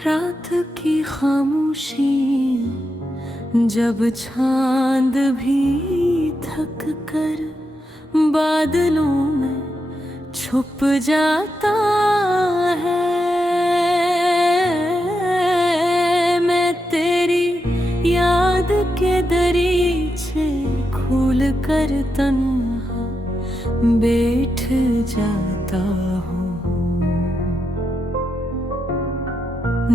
रात की खामोशी, जब चांद भी थक कर बादलों में छुप जाता है, मैं तेरी याद के दरीचे खोल कर तन्हा बैठ जाता हूँ।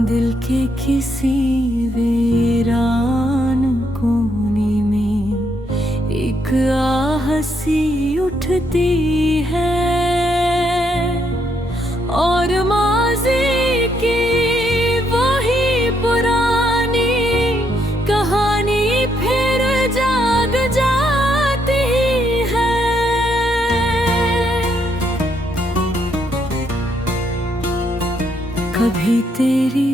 दिल के किसी वीरान कोने में एक आह सी उठती है, और माज़ी की वही पुरानी कहानी फिर जाग जाती है। कभी तेरी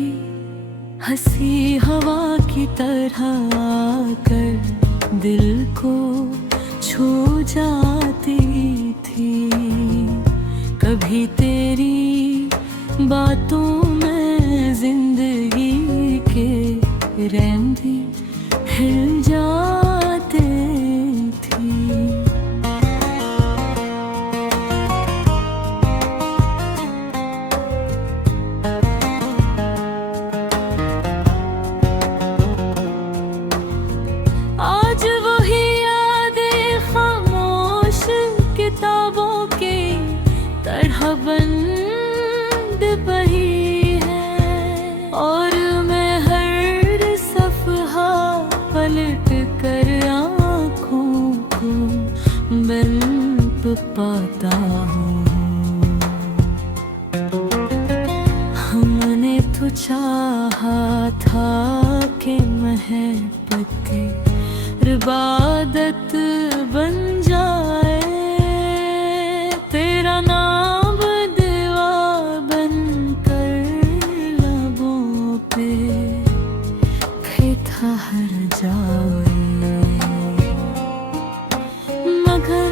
हंसी हवा की तरह आकर दिल को छू जाती थी, कभी तेरी बातों में जिंदगी के रैंदे हिल जाते थे। आज वही यादें खामोश किताबों के तरह बंद बही है, और मैं हर सफ़हा पलट कर आँखों को बंद पाता हूँ। हमने तो चाहा था कि महबत इबादत बन जाए, तेरा नाम दुआ बन कर लबों पे ठहर जाए। मगर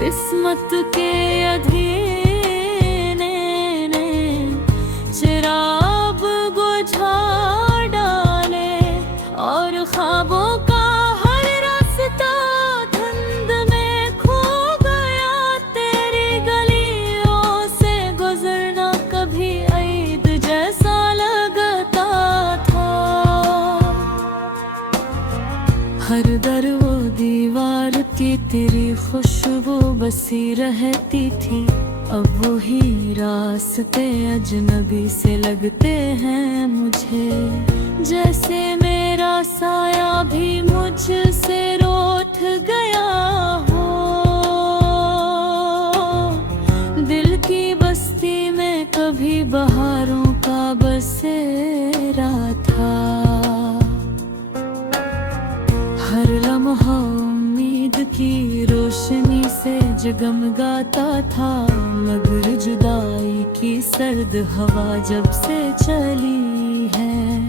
किस्मत के अधीने ने चिराग बुझा डाले, और ख्वाबों का हर दर वो दीवार की तेरी खुशबू बसी रहती थी, अब वही रास्ते अजनबी से लगते हैं मुझे, जैसे मेरा साया भी मुझसे रूठ गया हो। दिल की बस्ती में कभी बहारों का बसेरा था, हर लम्हा उम्मीद की रोशनी से जगमगाता था, मगर जुदाई की सर्द हवा जब से चली है,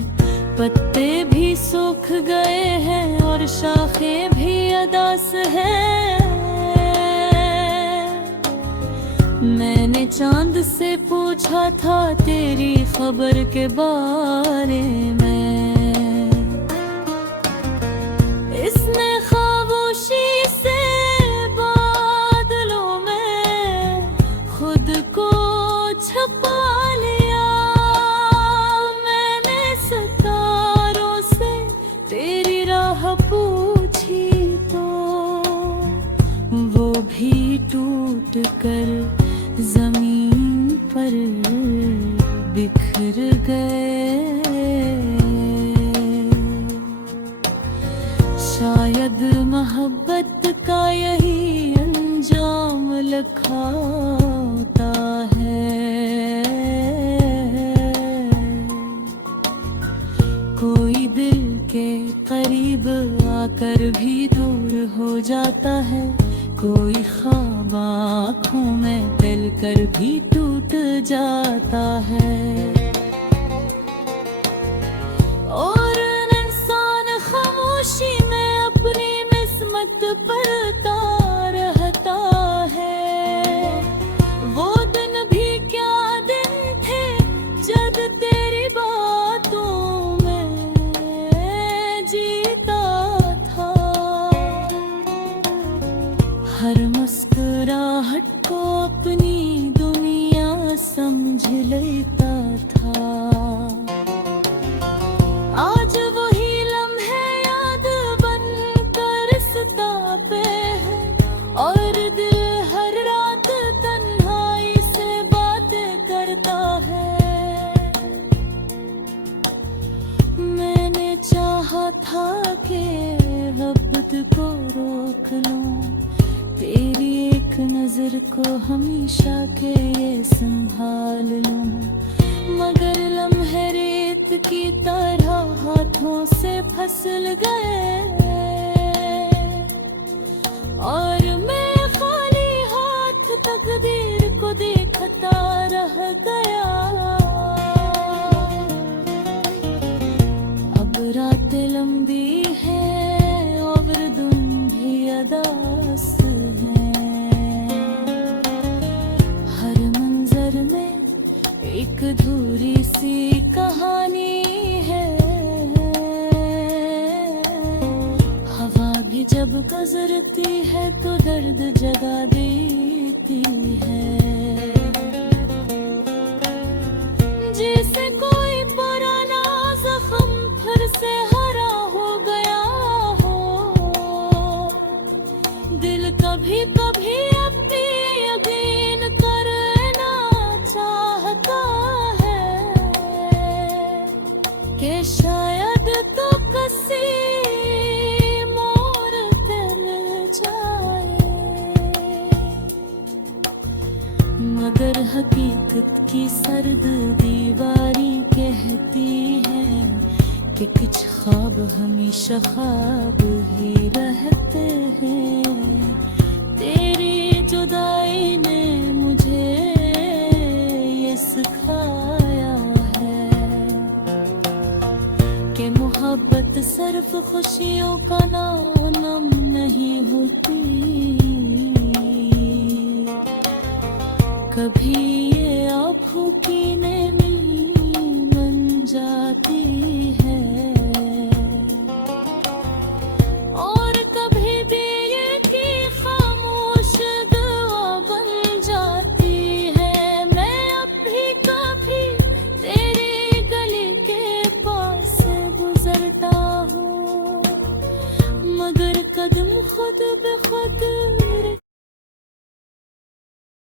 पत्ते भी सूख गए हैं और शाखें भी अदास हैं। मैंने चांद से पूछा था तेरी खबर के बारे में, इसने खामोशी से बादलों में खुद को छुपा लिया। मैंने सितारों से तेरी राह पूछी तो वो भी टूट कर जमीन पर बिखर गए। शायद मोहब्बत का यही अंजाम लिखा होता है, कोई दिल के करीब आकर भी दूर हो जाता है, कोई ख्वाब आँखों में दिल कर भी टूट जाता है। और इंसान खामोशी में अपनी किस्मत पलता रहता है, वो दिन भी क्या दिन थे जब तेरी बात हर मुस्कुराहट को अपनी दुनिया समझ लेता था। आज वही लम्हे याद बन कर रास्ता पे है, और दिल हर रात तन्हाई से बातें करता है। मैंने चाहा था कि वक्त को रोक लूं, तेरी एक नजर को हमेशा के ये संभाल लूं, मगर लम्हे रेत की तरह हाथों से फिसल गए, और मैं खाली हाथ तकदीर को देखता रह गया। अब रातें लंबी है और दिन भी अदास है, हर मंजर में एक अधूरी सी कहानी है। हवा भी जब गुजरती है तो दर्द जगा देती है, जैसे कोई पुराना जख्म फिर से हरा हो गया हो। दिल कभी कभी अब भी यकीन करना चाहता है कि शायद तो किसी मोड़ पे मिल जाए, मगर हकीकत की सर्द दीवारी कहती है कि कुछ ख्वाब हमेशा ख्वाब ही रहते हैं। तेरी जुदाई ने मुझे ये सिखाया है कि मोहब्बत सिर्फ खुशियों का नाम नहीं होती। कभी